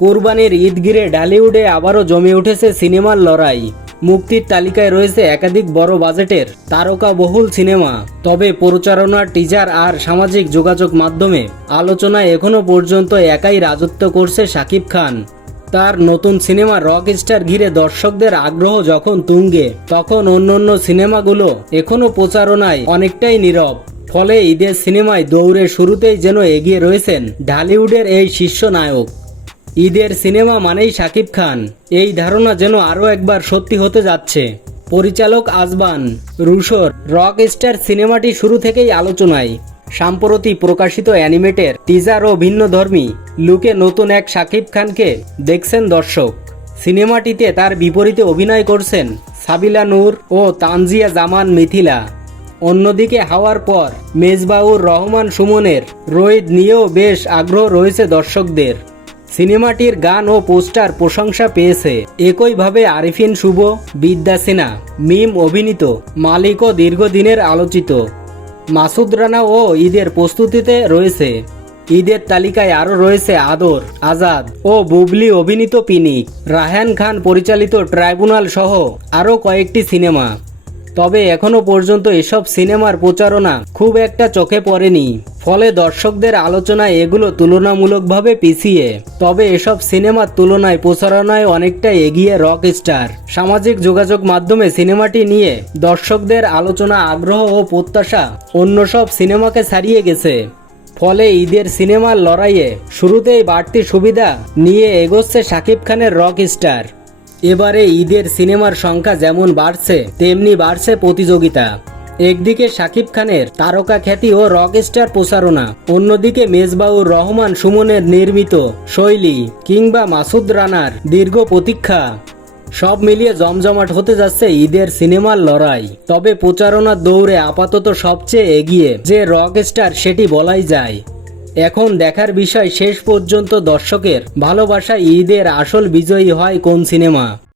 কোরবানির ঈদ ঘিরে ঢালিউডে আবারও জমে উঠেছে সিনেমার লড়াই। মুক্তির তালিকায় রয়েছে একাধিক বড় বাজেটের তারকাবহুল সিনেমা। তবে প্রচারণা, টিজার আর সামাজিক যোগাযোগ মাধ্যমে আলোচনায় এখনো পর্যন্ত একাই রাজত্ব করছে শাকিব খান। তার নতুন সিনেমা রকস্টার ঘিরে দর্শকদের আগ্রহ যখন তুঙ্গে, তখন অন্যান্য সিনেমাগুলো এখনো প্রচারণায় অনেকটাই নীরব। ফলে ঈদের সিনেমায় দৌড়ে শুরুতেই যেন এগিয়ে রয়েছেন ঢালিউডের এই শীর্ষ নায়ক। ঈদের সিনেমা মানেই শাকিব খান, এই ধারণা যেন আরও একবার সত্যি হতে যাচ্ছে। পরিচালক আজবান রুশোর রকস্টার সিনেমাটি শুরু থেকেই আলোচনায়। সম্প্রতি প্রকাশিত অ্যানিমেটের টিজার ও ভিন্নধর্মী লুকে নতুন এক শাকিব খানকে দেখছেন দর্শক। সিনেমাটিতে তার বিপরীতে অভিনয় করছেন সাবিলা নূর ও তানজিয়া জামান মিথিলা। অন্যদিকে হাওয়ার পর মেজবাউর রহমান সুমনের রোহিত নিয়েও বেশ আগ্রহ রয়েছে দর্শকদের। সিনেমাটির গান ও পোস্টার প্রশংসা পেয়েছে। একইভাবে আরিফিন শুভ, বিদ্যা সিনহা, মিম অভিনীত মালিকও দীর্ঘদিনের আলোচিত। মাসুদ রানাও ঈদের প্রস্তুতিতে রয়েছে। ঈদের তালিকায় আরও রয়েছে আদর, আজাদ ও বুবলি অভিনীত পিনিক, রায়হান খান পরিচালিত ট্রাইব্যুনাল সহ আরও কয়েকটি সিনেমা। তবে এখনো পর্যন্ত এসব সিনেমার প্রচারণা খুব একটা চোখে পড়েনি। ফলে দর্শকদের আলোচনায় এগুলো তুলনামূলকভাবে পিছিয়ে। তবে এসব সিনেমার তুলনায় প্রচারণায় অনেকটা এগিয়ে রকস্টার। সামাজিক যোগাযোগ মাধ্যমে সিনেমাটি নিয়ে দর্শকদের আলোচনা, আগ্রহ ও প্রত্যাশা অন্য সব সিনেমাকে ছাড়িয়ে গেছে। ফলে ঈদের সিনেমার লড়াইয়ে শুরুতেই বাড়তি সুবিধা নিয়ে এগোচ্ছে শাকিব খানের রকস্টার। এবারে ঈদের সিনেমার সংখ্যা যেমন বাড়ছে, তেমনি বাড়ছে প্রতিযোগিতা। একদিকে শাকিব খানের তারকা খ্যাতি ও রকস্টার প্রচারণা, অন্যদিকে মেজবাউর রহমান সুমনের নির্মিত শৈলী কিংবা মাসুদ রানার দীর্ঘ প্রতীক্ষা। সব মিলিয়ে জমজমাট হতে যাচ্ছে ঈদের সিনেমার লড়াই। তবে প্রচারণার দৌড়ে আপাতত সবচেয়ে এগিয়ে যে রকস্টার সেটি বলাই যায়। এখন দেখার বিষয় শেষ পর্যন্ত দর্শকের ভালোবাসায় ঈদের আসল বিজয়ী হয় কোন সিনেমা।